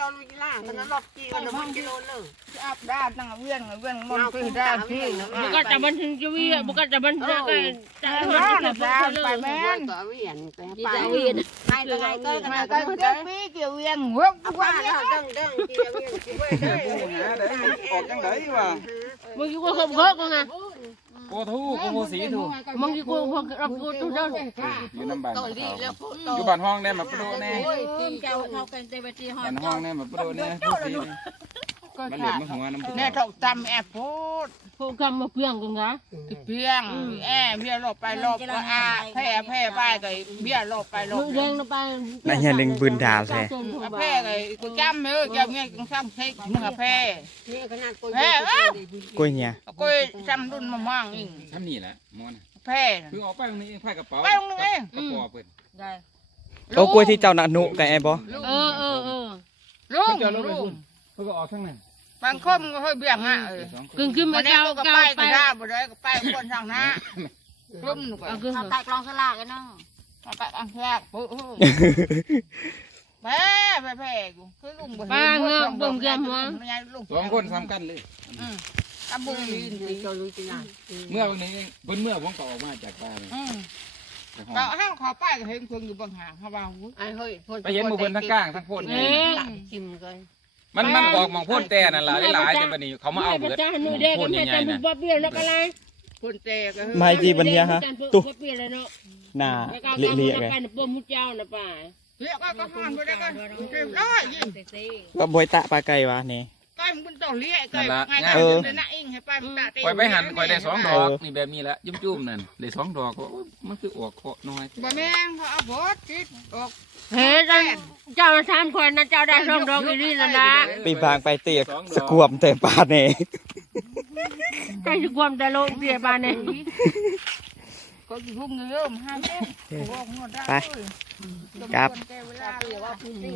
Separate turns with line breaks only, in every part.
ลุยล่างมันรอบกี่กันมันกิโลเลย
อาบด้าตั้งเวียนมันคือด้าที่
บุกจะบันทึกจะวิ่งบุกจะบันทึกจะ
ไปแม่น
ก็เวียนไป
ไปวิ่ง
ไปก็ไงก็
มาก็เจ้าปีเกี่ยวเวียนหัว
ว่าแล้วดังกี่เวียนกี่เว้ย
ออกจังไดวะ
มึงอยู่กับคนเพิ่มไง
โกทูโกโมสีทู
มึงอยู่กับคนรับกูตู้เจ้า
อยู่น้ำบ้านอยู่บ้านห้องเนี่ยมาปลุกแน่
เจ้าเขาเป็นเตปจีฮอ
บ้านห้องเนี่ยมาปลุกแน่ผู้สีมันเหลือมาหัวน้ำ
แน่ถกจำแอบพูด
พวกคำมาเพียงกันนะ
เพียงแอบเบี้ยหลบไปหลบก็อาแพ้ไปก็เบี้ยหลบไปหล
มึ
บ
งแดงไป
นั่นยังเล็งปืนดาวแท้
แพ้ก็กูจำเออจำเงี้ยกูซ้ำเช็คมึงแพ้
นี่ขนาด
กล้วยเนี่ย
กูจำรุ่นมามั่งอีก
ทำนี่แหละมอน
แพ้
เพิ่งออกไปตรงนี้ไพ่กระเป๋า
ไปตรงนี้
กระป๋อเปิด
ได้
โอ้กล้วยที่เจ้าหนักหนุกับไอ้บ่
ลุง
เพิ่งจะลงไป
ลุ
คุ
ง
ณเพิ่งก็ออกทั้งนั้น
บางคนก็ค่อยเบี่ยงอ่ะ
กึ่งขึ้นมา
มา
เจ้า
ก็
เก้า
ไป
ไป
ก็ได้บ่ได้ก็ไปคนทางหน้าลุ่มก็
เอาแตกลองสลากกันเนาะ
ไปอังแรกปุ๊แพ้กูคือลุงบ่
ป้าเงาบ่มแก้มหัว
สองคนซ้ำกันเลย
ตะบุงลีน
ก็ลุยกี่ล่าง
เมื่อวันนี้เพิ่นเมื่อผมก็ออกมาจากบ้าน
ก็ห้างขอป้ายก็เห็นคนอยู่บางหางเขาว่า
ไอ้เฮ้ย
ไปเห็นหมู่เพิ่นทั้งกลางทั้งโพด
จิ้มกัน
มันออกมองโพดแต่นั่นล่ะหลายๆแต่บัดนี้เขามาเอาเบิด
จ้าหนูเด็กกันแม่จันบุบเบี้ยแล้วก็ไร
คนเตะก็
ไม่จีบันเนี้ยฮะตุ๊
เบี้ยเลยเนาะ
หน้า
แล้วก็
เละๆไง
ไปปมมุเจ้านะป่า
เรียกก็ห้างไปได้ก็เจ็บร้อยยิ่ง
ก็บวยตะปลาไก่วะนี่
ไก่มึงต้องเลี้ยไก่ไงก็จะน่าอิงให้ไปมึงตาเตะ
คอยไปหันคอยได้2ดอกนี่แบบนี้ละจุ่มๆนั่นได้2ดอกมันคือออกเคาะน้อย
บ่แม่งเขาเอาบดจิตออก
เฮ้ยเจ้าทำคนนะเจ้าได้ช่องดอกอีนี่แล้วนะ
ปีบางไปเตียกสกวมแต่ปลาเนี่ย
ใกล้จะความแต่โลกเสียบ้านเนี่ย
ก็อยู่พุ่งเงื้อมห้ามเองไป
ครับ
ว่าพื้นที่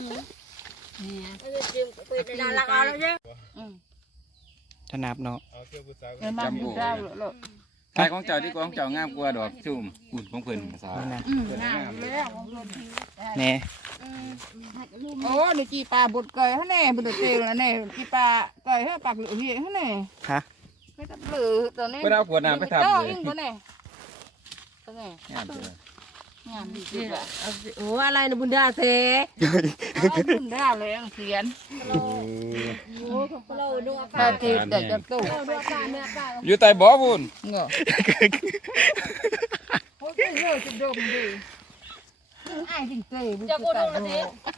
เป็นดาราเอาแล้วใช่
ถนับเนาะ
มาอยู่ได้หรอ
ใช่ของเจ้าที่ของเจ้างามกว่าดอกจุ่มอุ่นของเพิ่นภาษา
นี่นะ
งามแล้ว
นี่
โอ้เดี๋ยวจีปลาบดเกยฮะแน่บดเตลแล้วแน่จีปลาเกยฮะปากเหลือเหี้ยฮะแน่
ฮะ
ไม่ต้องเหลือตอนนี้
เพิ่นเอาขวดน้ำไปทำ
ต่อ
เล
อิ
ย
งตัวแน่ตัวแน่
งามจัง
งามดีจังเลย
โอ้อะไรนะบุญดาเท
ขึ้นได้เลยเขียนถ้าตีเด็กจะตู้
อยู่ใต้บ่อพุ่น
เงาะโอ้ยเยอะจะดมดีไอ้จริงเต้บุญ
จะกูดูนะเท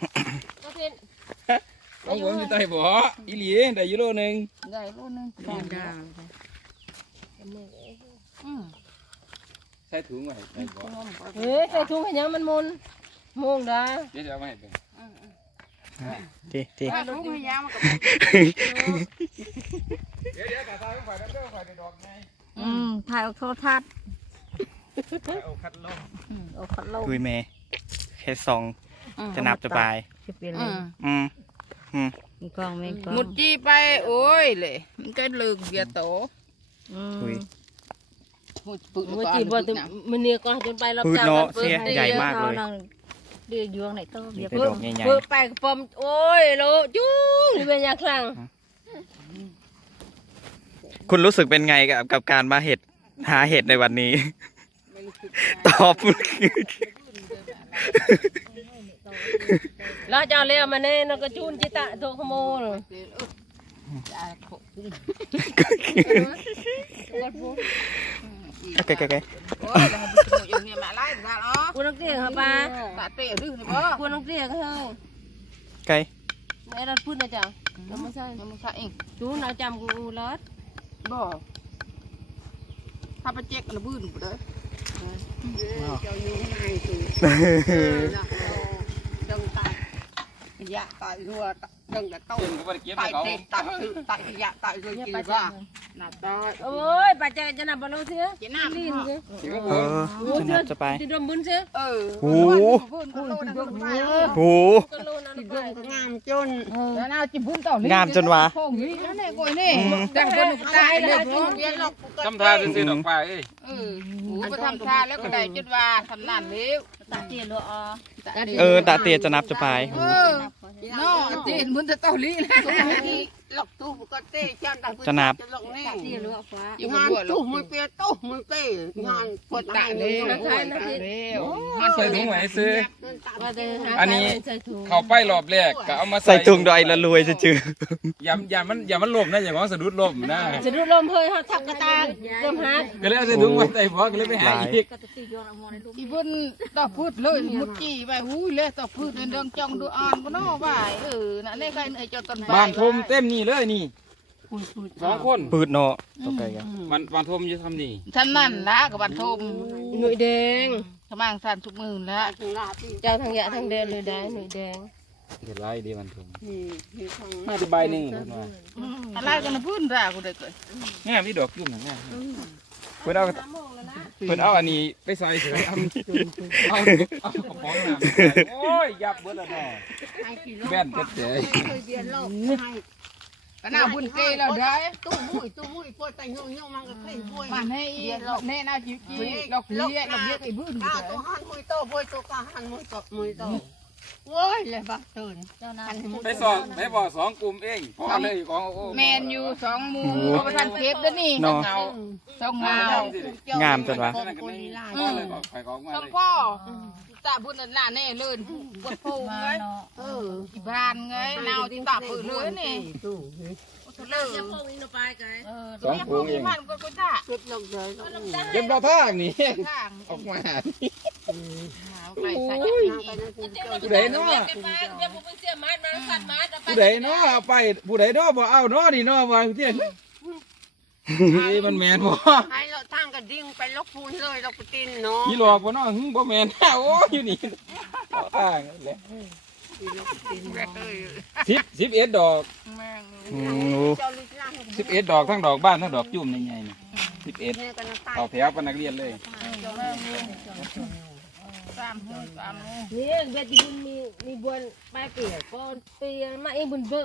ของผมอยู่ใต้บ่ออีหลีได้อยู่โลนึง
ได้รู้นึงได้
ใส่ถุงไว้ใส่บ่อ
เฮ้ยใส่ถุงให้ยังมันมุนมงดา
เดี๋ยวจะเอามาให้เบิ่ง
ทีที
ถ้ารู้ให้ยามันก็
เดี๋ยวตาตาไปเด้อไปได้ดอกไง
ถ่ายโทรทัศน์
เอาคัดลง
เอาขัดลง
คุยเมย์แค่สองจะนับจะไป
มีกล้องมีกล้อง
มุดจีไปโอ้ยเลยมันก็เลือกเบียโต
คุย
มือจีบตัวมันเนี่ยก็จนไปรับ
พืช
จ้าง
เนาะเสียใหญ่มากเลย
เดือดยวงไหนต้อง
มีแต่ดอกใหญ่
เพื่อไปกระปอมโอ้ยโลจุ้งนี่เป็นยาคลั่ง
ๆคุณรู้สึกเป็นไงกับการมาหาเห็ดในวันนี้ ตอบ
แล้วจะเอาเลี้ยมาเนี่ยนกกระจุนจิตะโทขโมย
โอเค
โอ้ยเราไปอยู่เนี่ยมาไล่มาอ๋อ
กูนักเตี้ยครับป้า
ตาเตะดื้อนี่บ่
กูนักเตี้ยก็เฮ้ย
ไก่
ไอ้รัดพูดนะจ๊ะไม่ใช่
มันใช่เอง
จูนเอาจำกูรถ
บ่ถ้าไปเจ๊กระบื้นบ่เด้อ
เจ้าอยู่ไหนคือจังตายยะตายรัวจังแต่ต้
เพิ่
น
นก็บ่ได้เก็บ
ตา
ให้
ย
เขา
เตะตายตายยะตายรัวกินว่าน่าตาย
โอ้ยป้าจะจะนับบอลลูนเสีย
เจ๊น้ำ
ลิ้นเสีย
สิว่า
เออจะนับจะไป
จะดมบุญเสีย
เออ
โอ้
บุญก็โลนะไป
โห
ก็โลนั่น
ที่
ไป
ดงก็งามจน
แล้วน่าจิบุญต่อง
ามจนวะ
โค้งนี่แล้วเนี่ยก้อยนี่จังคนตายเลยเนาะ
ทำท่าซื่อๆดอกปลาเอ้ย
หูไปทำทานแล้วก็ได้จุดว่าทำนั่นเลี้ยว
ตาเตี้ยรัวอ๋อ
ตาเตียจะนับจะไป
เนาะจีนมันจะเต้าลีแล้ว
ที่หลอกตู้ก็เต้จันได้จะหลอกแน่
ที่เลือกฟ้าง
านตู้มันเปียตู้มันเต้งานปวดตาเลย
ใส่ถุงไว้ซื้อ
ว่าแต่
อันนี้
ใส่ถุง
เข้าไปรอบแรกก็เอามา
ใส่ถุงดอยละรวยจะจือ
อย่ามันล่มนะอย่าของสะดุดล่มนะ
จะดูลมเฮ้ยเขาทักกระตางเริ่มหัก
ก็เลยเอาใส่ถุงไว้ใส่พอก็เลยไปหาอีก
อีบุญต่อพืชเลยมุดจี้ไปหูยเลยต่อพืชเดินจ้องดูอ่อนก็น่อไปนั่นนี่ใครไอ้เจ้าต้น
บ้านทมเต็มนี่เลยนี่2 คน
พืชเนาะตกใจกัน
บ้านทมจะทำนี่
ท่านนั่นละกับบันทม
หนุ่ยแดง
สมางสันทุกมือแล้ว
เจ้าทางยะทางเดินหนุ่ยแดงหนุ่ยแดง
เดี๋ยวไล่ดีบ้านทมมาที่ใบหนึ่ง
อะไรกันนะพื้นรากูได้เกิด
แง่พี่ดอกยุ่งนะแง่เพื่อนเอาอันนี้ไปใส่เฉยเอาของน้ำโอ้ยยับเบิดแล้วเนาะแว่นเจ๊
ก็น่าบุญเกยแล้วได้
ตู้มุ้ยปวดแต่ยุ่งมันก็เคยป่วย
มันให้เน่น่าจิ้วจี้ดอกเลี้ยดอกเลี้ยไอ้บื้น
ตัวหันมุ้ยโตป่วยตัวกหันมุ้ยโตโว้ยเลยบ้าตื่น
ไปสองไปบอก2 กลุ่มเองพอเลยของโอ้
แมนอยู่2 หมู่เอาไปทันเทปด้วยนี่
เนาะ
2 เงาง
ามจังวะ
สมพ่อตาบุญน่ะแน่เลยปวดปูไงที่บ้านไงนาวที่ตาปืนเลยนี่เลย
จะพงอีนไปไก
2 กลุ่มเอง
มันก็จ้า
เก็บลงเลย
เก็บดอกทางนี่
ข้าง
ออกมา
ใส่ใส่
ผู้ใดเนาะ
เดี๋ยวผมเป็นเสียมัดมาสัตว์มัด
ผู้ใดเนาะเอาไปผู้ใดเนาะบ่เอาเนาะนี่เนาะว่าเที่ยมันแม่นบ่
ให้เราทางกระดิ่งไปลกพูนเลยลกตีนเนาะ
นี่หลอกบ่เนาะหึบ่แม่นโอ้อยู่นี่ทางแหละ11 ดอก
แม่ง
โอ้
11 ดอกทั้งดอกบ้านทั้งดอกจุ่มใหญ่ๆนี่11เอาแถวเป็นนักเรียนเลย
3 หู
นี่เบ็ดบุญมีบวนไปเปียกก้อนเปียมาเองบุญเบอ